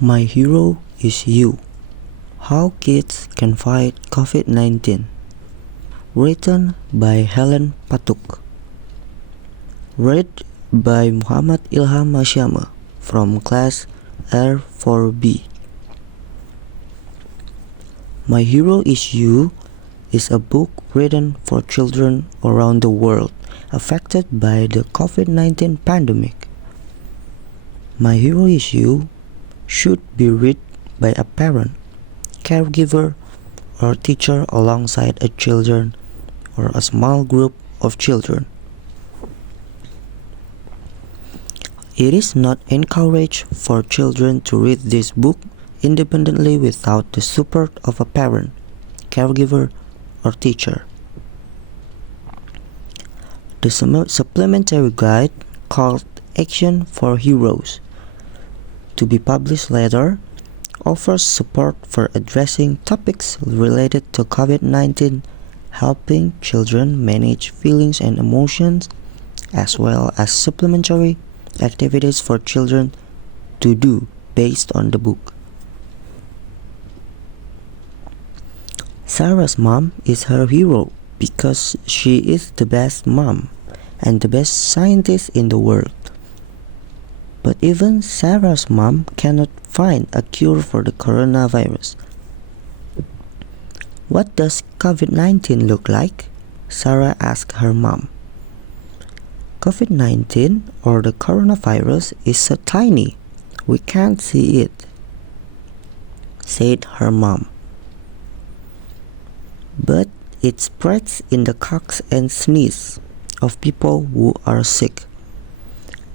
My hero is you. How kids can fight COVID-19. Written by Helen Patuk. Read by Muhammad Ilham Masiyame from class R4B. My Hero is You is a book written for children around the world affected by the COVID-19 pandemic. My Hero is You should be read by a parent, caregiver, or teacher alongside a children or a small group of children. It is not encouraged for children to read this book independently without the support of a parent, caregiver, or teacher. The supplementary guide called Action for Heroes, to be published later, offers support for addressing topics related to COVID-19, helping children manage feelings and emotions, as well as supplementary activities for children to do based on the book. Sarah's mom is her hero because she is the best mom and the best scientist in the world. But even Sarah's mom cannot find a cure for the coronavirus. What does COVID-19 look like? Sarah asked her mom. COVID-19 or the coronavirus is so tiny, we can't see it, said her mom. But it spreads in the coughs and sneezes of people who are sick.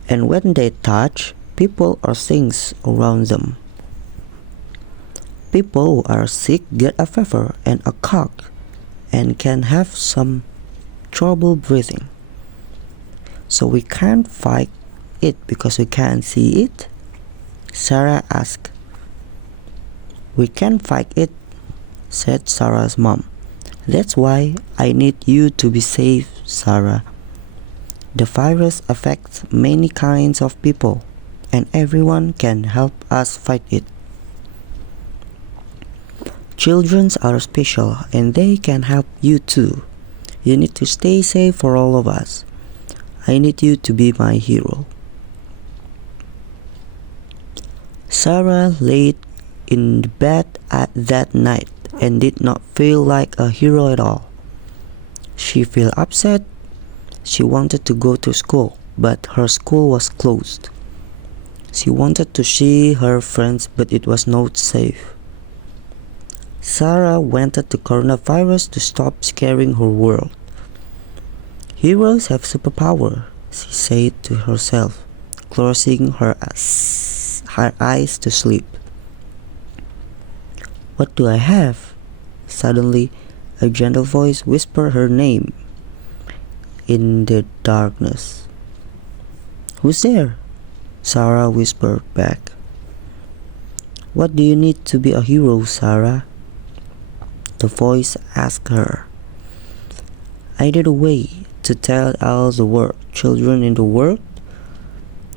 And when they touch people or things around them. People who are sick get a fever and a cough and can have some trouble breathing. So we can't fight it because we can't see it? Sarah asked. We can fight it, said Sarah's mom. That's why I need you to be safe, Sarah. The virus affects many kinds of people, and everyone can help us fight it. Children are special, and they can help you too. You need to stay safe for all of us. I need you to be my hero. Sarah laid in bed at that night and did not feel like a hero at all. She felt upset. She wanted to go to school, but her school was closed. She wanted to see her friends, but it was not safe. Sarah wanted the coronavirus to stop scaring her world. Heroes have superpower, she said to herself, closing her eyes to sleep. What do I have? Suddenly, a gentle voice whispered her name in the darkness. Who's there? Sarah whispered back. What do you need to be a hero, Sarah? The voice asked her. I need a way to tell all the children in the world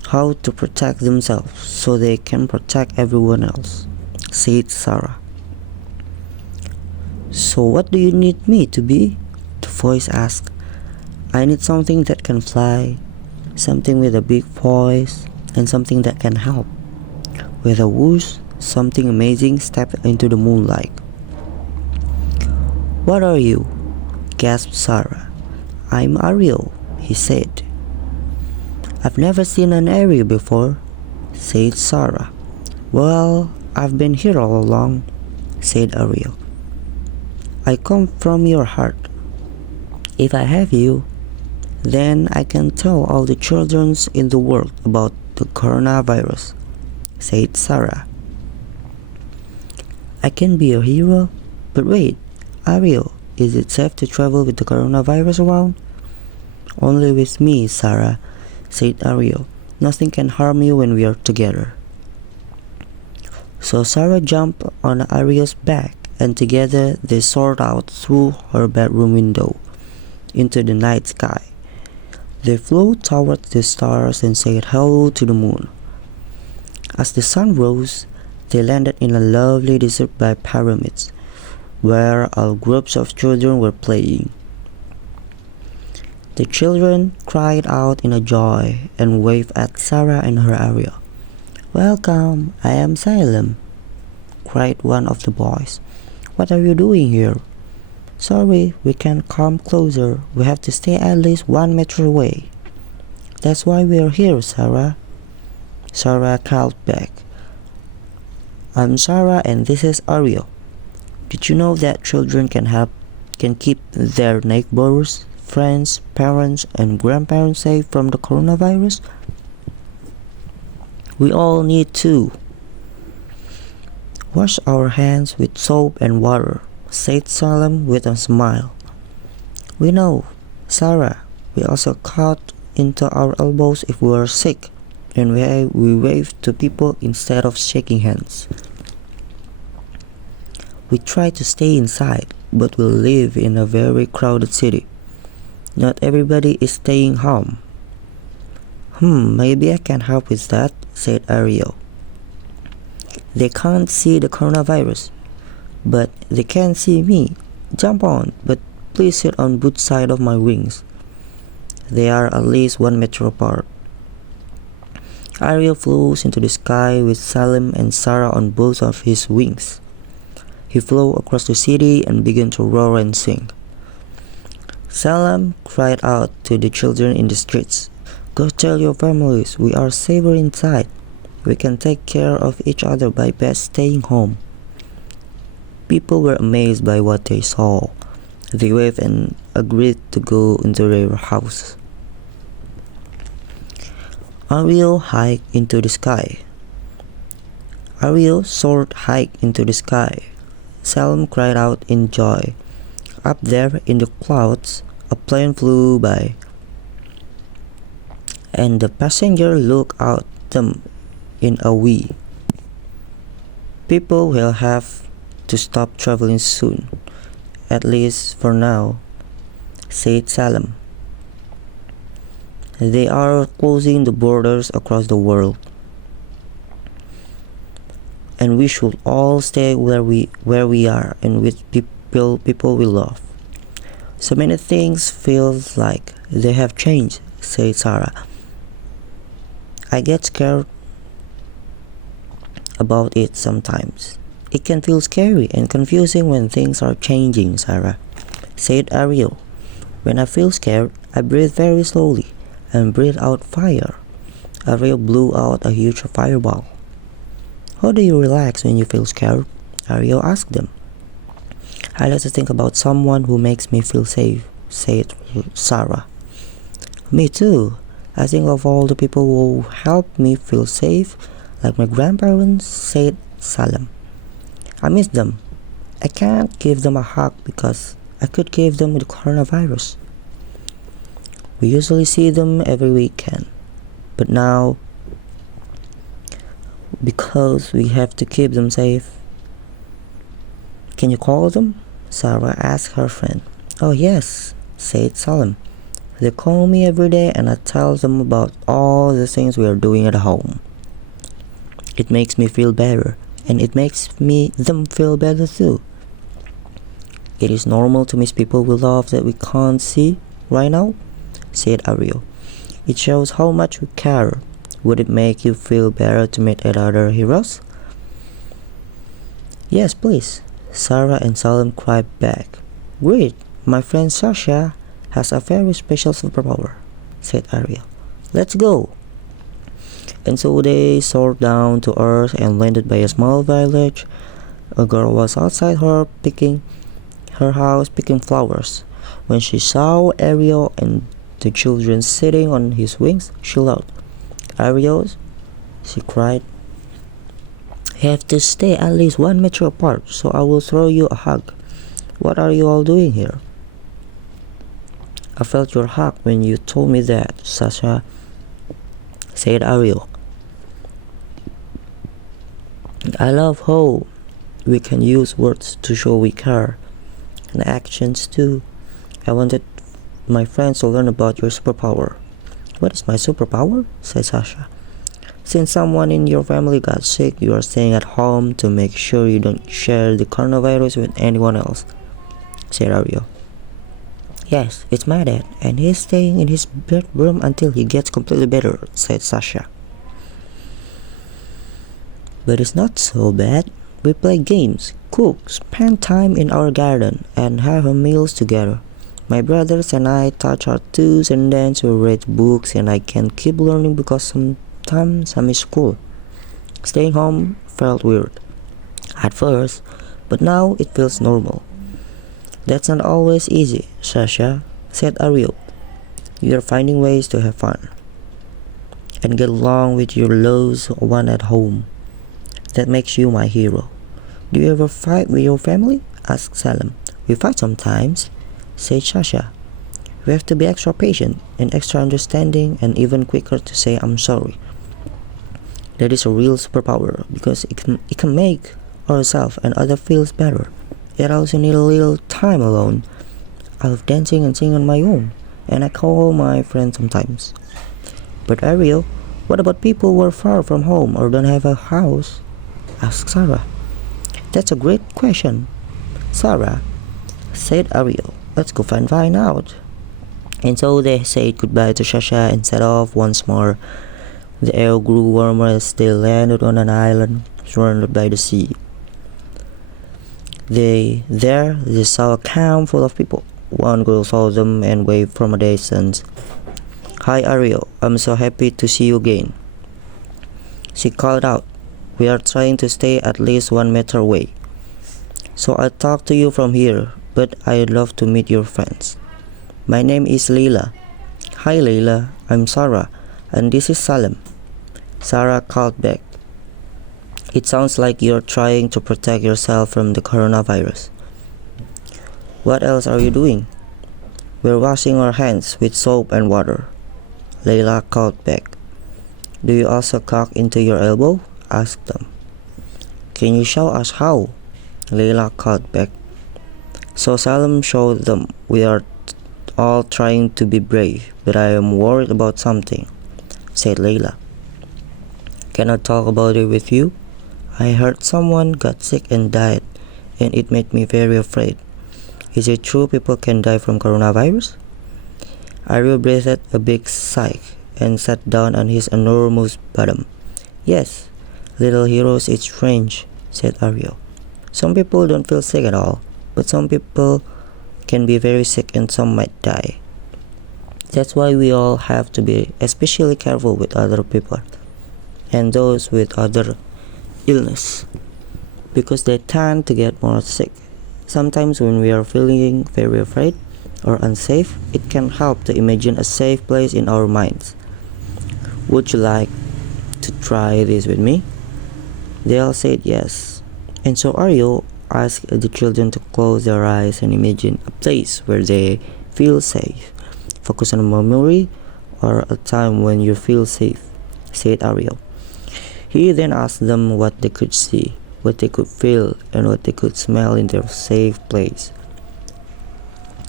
how to protect themselves so they can protect everyone else, said Sarah. So what do you need me to be? The voice asked. I need something that can fly, something with a big voice, and something that can help. With a whoosh, something amazing stepped into the moonlight. What are you? Gasped Sarah. I'm Ariel, he said. I've never seen an Ariel before, said Sarah. Well, I've been here all along, said Ariel. I come from your heart. If I have you, then I can tell all the children in the world about the coronavirus, said Sarah. I can be your hero, but wait, Ariel, is it safe to travel with the coronavirus around? Only with me, Sarah, said Ariel. Nothing can harm you when we are together. So Sarah jumped on Ariel's back, and together they soared out through her bedroom window into the night sky. They flew towards the stars and said hello to the moon. As the sun rose, They landed in a lovely desert by pyramids, where all groups of children were playing. The children cried out in a joy and waved at Sarah and her Ariel. "Welcome, I am Salem," cried one of the boys. "What are you doing here?" "Sorry, we can't come closer. We have to stay at least 1 meter away." "That's why we are here, Sarah." Sarah called back. "I'm Sarah and this is Ariel. Did you know that children can keep their neighbors, friends, parents, and grandparents safe from the coronavirus? We all need to wash our hands with soap and water," said Salem with a smile. "We know, Sarah. We also cut into our elbows if we are sick, and we wave to people instead of shaking hands. We try to stay inside, but we live in a very crowded city. Not everybody is staying home." Maybe I can help with that," said Ariel. "They can't see the coronavirus, but they can see me. Jump on, but please sit on both sides of my wings. They are at least 1 meter apart." Ariel flew into the sky with Salem and Sarah on both of his wings. He flew across the city and began to roar and sing. Salem cried out to the children in the streets, "Go tell your families we are safer inside. We can take care of each other by best staying home." People were amazed by what they saw. They waved and agreed to go into their house. Ariel hiked into the sky. Ariel soared high into the sky. Salem cried out in joy. Up there in the clouds, a plane flew by, and the passenger looked out them in a wee. "People will have to stop traveling soon, at least for now," said Salem. "They are closing the borders across the world, and we should all stay where we are and with people we love." "So many things feel like they have changed," said Sarah. "I get scared about it sometimes." "It can feel scary and confusing when things are changing, Sarah," said Ariel. "When I feel scared, I breathe very slowly and breathe out fire." Ariel blew out a huge fireball. "How do you relax when you feel scared?" Ariel asked them. "I like to think about someone who makes me feel safe," said Sarah. "Me too. I think of all the people who help me feel safe, like my grandparents," said Salem. "I miss them. I can't give them a hug because I could give them the coronavirus. We usually see them every weekend, but now, because we have to keep them safe." "Can you call them?" Sarah asked her friend. "Oh yes," said Salem. "They call me every day and I tell them about all the things we are doing at home. It makes me feel better, and it makes them feel better too. It is normal to miss people we love that we can't see right now," said Ariel. "It shows how much we care. Would it make you feel better to meet other heroes?" "Yes, please," Sarah and Salem cried back. "Great, my friend Sasha has a very special superpower," said Ariel. "Let's go." And so they soared down to earth and landed by a small village. A girl was outside her house picking flowers. When she saw Ariel and the children sitting on his wings, she laughed. "Ariel," she cried, "you have to stay at least 1 meter apart, so I will throw you a hug. What are you all doing here?" "I felt your hug when you told me that, Sasha," said Ariel. "I love how we can use words to show we care, and actions too. I wanted my friends to learn about your superpower." "What is my superpower?" said Sasha. Since someone in your family got sick, you are staying at home to make sure you don't share the coronavirus with anyone else, said Ariel. Yes, it's my dad, and he's staying in his bedroom until he gets completely better, said Sasha. But it's not so bad. We play games, cook, spend time in our garden, and have meals together. My brothers and I touch our toes and dance, we read books, and I can keep learning because sometimes I miss school. Staying home felt weird at first, but now it feels normal. That's not always easy, Sasha, said Ariel. You're finding ways to have fun and get along with your loved one at home. That makes you my hero. Do you ever fight with your family? Asked Salam. We fight sometimes, said Sasha. We have to be extra patient and extra understanding and even quicker to say I'm sorry. That is a real superpower because it can make ourselves and others feel better. Yet I also need a little time alone. I love dancing and singing on my own, and I call my friends sometimes. But Ariel, what about people who are far from home or don't have a house? Asked Sarah. That's a great question, Sarah, said Ariel. Let's go find out. And so they said goodbye to Sasha and set off once more. The air grew warmer as they landed on an island surrounded by the sea. They saw a camp full of people. One girl saw them and waved from a distance. Hi Ariel, I'm so happy to see you again. She called out. We are trying to stay at least 1 meter away. So I'll talk to you from here, but I'd love to meet your friends. My name is Leila. Hi Leila, I'm Sarah, and this is Salam. Sarah called back. It sounds like you're trying to protect yourself from the coronavirus. What else are you doing? We're washing our hands with soap and water. Leila called back. Do you also cough into your elbow? Asked them. Can you show us how? Leila called back. So Salam showed them. We are all trying to be brave, but I am worried about something, said Leila. Can I talk about it with you? I heard someone got sick and died, and it made me very afraid. Is it true people can die from coronavirus? Ariel breathed a big sigh and sat down on his enormous bottom. Yes, little heroes, it's strange, said Ariel. Some people don't feel sick at all, but some people can be very sick and some might die. That's why we all have to be especially careful with other people and those with other illness, because they tend to get more sick. Sometimes when we are feeling very afraid or unsafe, it can help to imagine a safe place in our minds. Would you like to try this with me? They all said yes. And so Ariel asked the children to close their eyes and imagine a place where they feel safe. Focus on a memory or a time when you feel safe, said Ariel. He then asked them what they could see, what they could feel, and what they could smell in their safe place.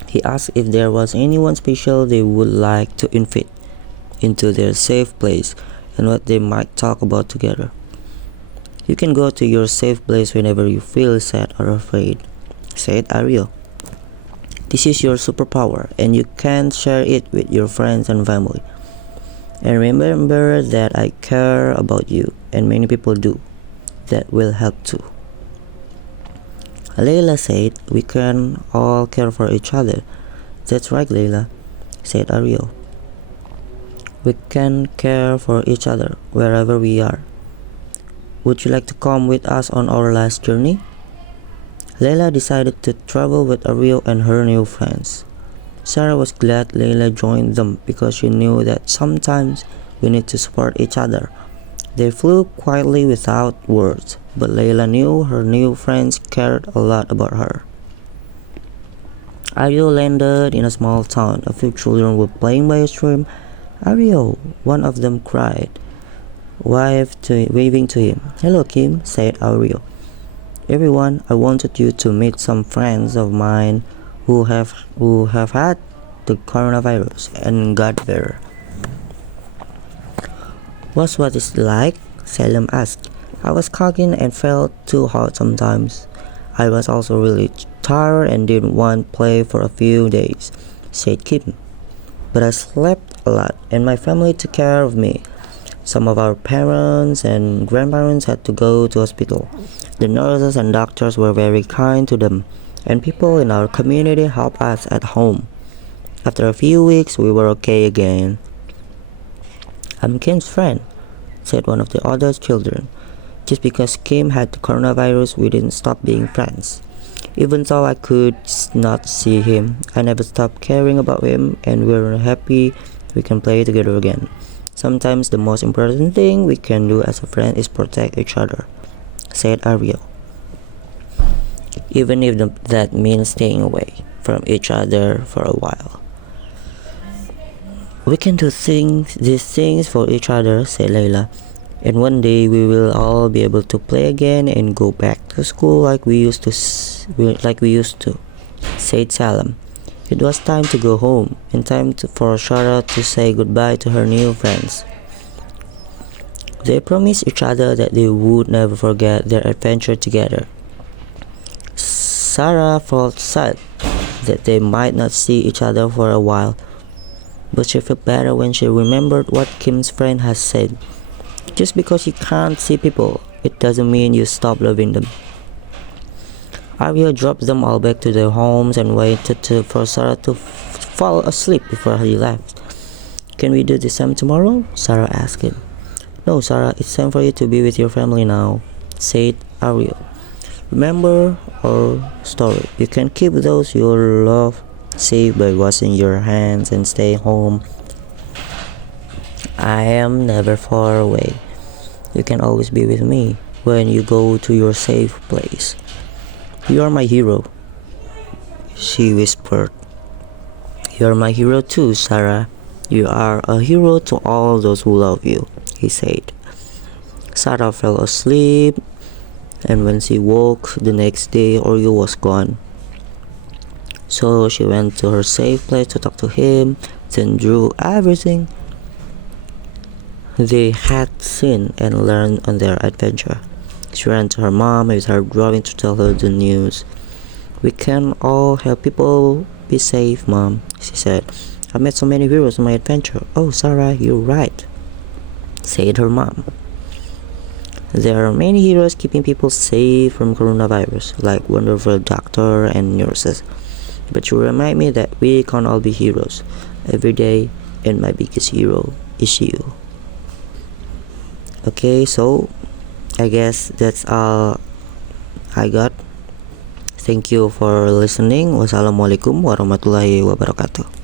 He asked if there was anyone special they would like to invite into their safe place and what they might talk about together. You can go to your safe place whenever you feel sad or afraid, said Ariel. This is your superpower, and you can share it with your friends and family. And remember that I care about you, and many people do. That will help too. Leila said, we can all care for each other. That's right, Leila, said Ariel. We can care for each other wherever we are. Would you like to come with us on our last journey? Leila decided to travel with Ariel and her new friends. Sarah was glad Leila joined them because she knew that sometimes we need to support each other. They flew quietly without words, but Leila knew her new friends cared a lot about her. Ariel landed in a small town. A few children were playing by a stream. Ariel, one of them cried, waving to him. Hello, Kim, said Ariel. Everyone, I wanted you to meet some friends of mine who have had the coronavirus and got better. What's what it's like? Selim asked. I was cogging and felt too hot sometimes. I was also really tired and didn't want to play for a few days, said Kim. But I slept a lot and my family took care of me. Some of our parents and grandparents had to go to hospital. The nurses and doctors were very kind to them, and people in our community helped us at home. After a few weeks, we were okay again. I'm Kim's friend, said one of the other children. Just because Kim had the coronavirus, we didn't stop being friends. Even though I could not see him, I never stopped caring about him, and we're happy we can play together again. Sometimes the most important thing we can do as a friend is protect each other, said Ariel. Even if that means staying away from each other for a while. We can do these things for each other, said Layla. And one day we will all be able to play again and go back to school like we used to, said Salam. It was time to go home and for Shara to say goodbye to her new friends. They promised each other that they would never forget their adventure together. Sarah felt sad that they might not see each other for a while, but she felt better when she remembered what Kim's friend has said. Just because you can't see people, it doesn't mean you stop loving them. Ariel dropped them all back to their homes and waited for Sarah to fall asleep before he left. Can we do the same tomorrow? Sarah asked him. No, Sarah, it's time for you to be with your family now, said Ariel. Remember our story. You can keep those you love safe by washing your hands and stay home. I am never far away. You can always be with me when you go to your safe place. You are my hero, she whispered. You are my hero too, Sarah. You are a hero to all those who love you, he said. Sarah fell asleep, and when she woke the next day, Oreo was gone. So she went to her safe place to talk to him, then drew everything they had seen and learned on their adventure. She ran to her mom with her drawing to tell her the news. We can all help people be safe, Mom, she said. I met so many heroes on my adventure. Oh, Sarah, you're right, said her mom. There are many heroes keeping people safe from coronavirus, like wonderful doctors and nurses. But you remind me that we can't all be heroes every day, and my biggest hero is you. Okay, so I guess that's all I got. Thank you for listening. Wassalamualaikum warahmatullahi wabarakatuh.